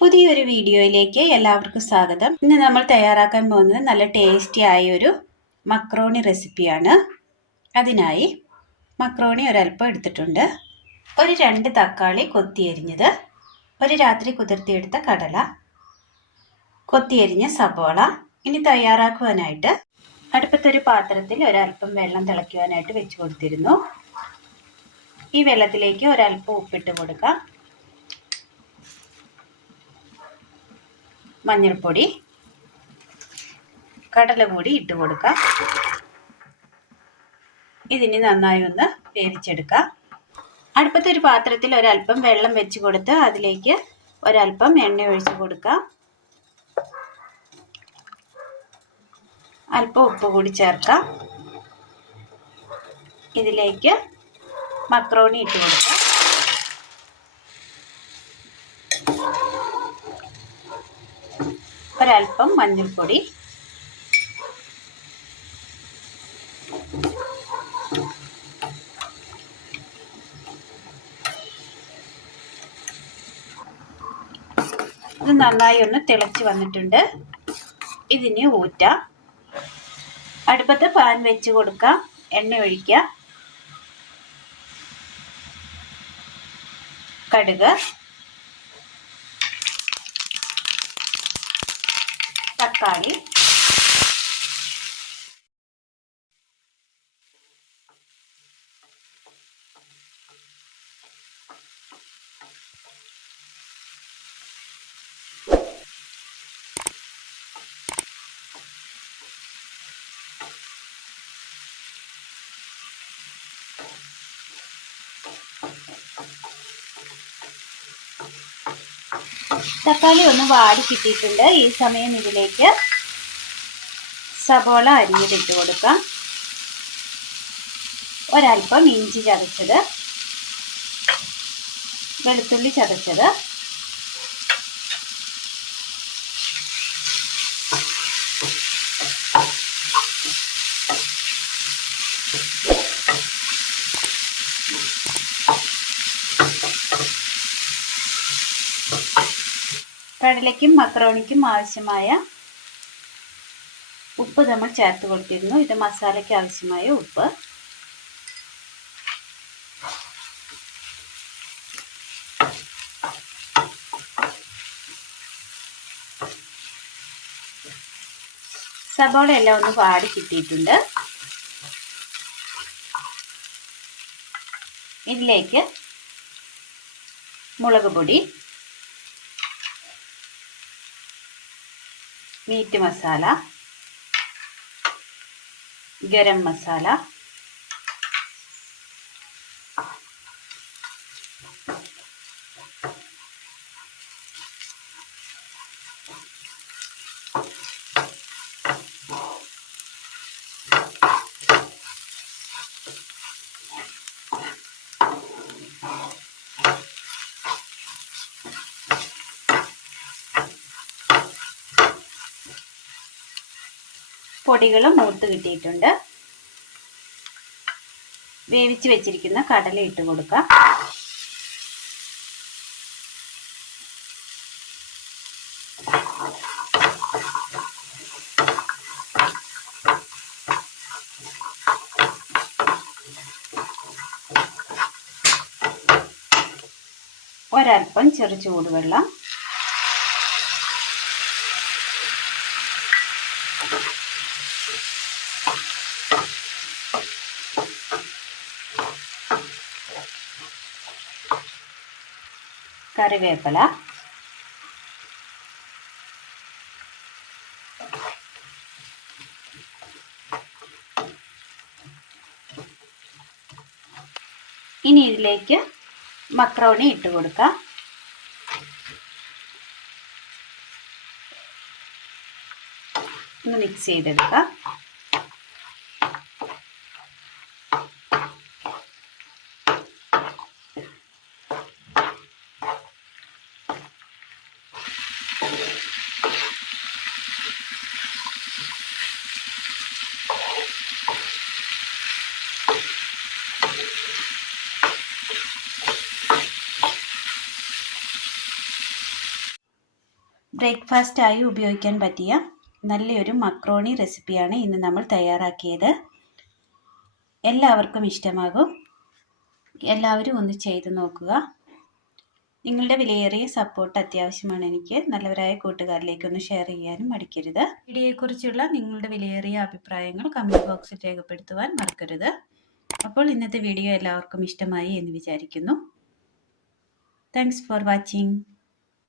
പുതിയൊരു വീഡിയോയിലേക്ക് എല്ലാവർക്കും സ്വാഗതം. ഇന്ന് നമ്മൾ തയ്യാറാക്കാൻ പോകുന്നത് നല്ല ടേസ്റ്റി ആയ ഒരു മക്രോണി റെസിപ്പിയാണ് അതിനായി മക്രോണി ഒരല്പം എടുത്തിട്ടുണ്ട്. ഒരു രണ്ട് തക്കാളി കൊത്തിയരിഞ്ഞത് ഒരു രാത്രി കുതിർത്തിയെടുത്ത കടല. കൊത്തിയരിഞ്ഞ സബോള ഇനി തയ്യാറാക്കുവാനായിട്ട് അടുപ്പത്തൊരു പാത്രത്തിൽ ഒരല്പം വെള്ളം തിളയ്ക്കുവാനായിട്ട് വെച്ച് കൊടുത്തിരുന്നു. ഈ വെള്ളത്തിലേക്ക് ഒരല്പം ഉപ്പിട്ട് കൊടുക്കാം. മഞ്ഞൾപ്പൊടി കടലപൊടി ഇട്ട് കൊടുക്കാം. ഇതിന് നന്നായി ഒന്ന് വേവിച്ചെടുക്കാം. അടുപ്പത്തെ ഒരു പാത്രത്തിൽ ഒരല്പം വെള്ളം വെച്ച് കൊടുത്ത് അതിലേക്ക് ഒരല്പം എണ്ണ ഒഴിച്ച് കൊടുക്കാം. അല്പം ഉപ്പ് കൂടി ചേർക്കാം. ഇതിലേക്ക് മക്രോണി ഇട്ട് കൊടുക്കാം. ഒരല്പം മഞ്ഞൾപ്പൊടി. ഇത് നന്നായി ഒന്ന് തിളച്ച് വന്നിട്ടുണ്ട്. ഇതിന് ഊറ്റ. അടുപ്പത്ത് പാൻ വെച്ച് കൊടുക്കാം എണ്ണ ഒഴിക്കുക. കടുക്. തക്കാളി തക്കാളി ഒന്ന് വാടി കിട്ടിയിട്ടുണ്ട്. ഈ സമയം ഇതിലേക്ക് സബോള അരിഞ്ഞിട്ടിട്ട് കൊടുക്കാം. ഒരൽപ്പം ഇഞ്ചി ചതച്ചത്. വെളുത്തുള്ളി ചതച്ചത്. കടലയ്ക്കും മക്രോണിക്കും ആവശ്യമായ ഉപ്പ് നമ്മൾ ചേർത്ത് കൊടുത്തിരുന്നു. ഇത് മസാലയ്ക്ക് ആവശ്യമായ ഉപ്പ്. സബോള എല്ലാം ഒന്ന് വാടി കിട്ടിയിട്ടുണ്ട്. ഇതിലേക്ക് മുളക് പൊടി മീറ്റ് മസാല ഗരം മസാല പൊടികളും മൂത്ത് കിട്ടിയിട്ടുണ്ട്. വേവിച്ച് വെച്ചിരിക്കുന്ന കടല ഇട്ട് കൊടുക്കാം. ഒരൽപ്പം ചെറു ചൂടുവെള്ളം കറിവേപ്പില. ഇനി ഇതിലേക്ക് മക്രോണി ഇട്ട് കൊടുക്കാം. ഒന്ന് മിക്സ് ചെയ്തെടുക്കാം. ബ്രേക്ക്ഫാസ്റ്റായി ഉപയോഗിക്കാൻ പറ്റിയ നല്ലൊരു മക്രോണി റെസിപ്പിയാണ് ഇന്ന് നമ്മൾ തയ്യാറാക്കിയത്. എല്ലാവർക്കും ഇഷ്ടമാകും. എല്ലാവരും ഒന്ന് ചെയ്തു നോക്കുക. നിങ്ങളുടെ വിലയേറിയ സപ്പോർട്ട് അത്യാവശ്യമാണ് എനിക്ക്. നല്ലവരായ കൂട്ടുകാരിലേക്കൊന്ന് ഷെയർ ചെയ്യാനും മടിക്കരുത്. വീഡിയോയെക്കുറിച്ചുള്ള നിങ്ങളുടെ വിലയേറിയ അഭിപ്രായങ്ങൾ കമന്റ് ബോക്സിൽ രേഖപ്പെടുത്തുവാൻ മറക്കരുത്. അപ്പോൾ ഇന്നത്തെ വീഡിയോ എല്ലാവർക്കും ഇഷ്ടമായി എന്ന് വിചാരിക്കുന്നു. Thanks for watching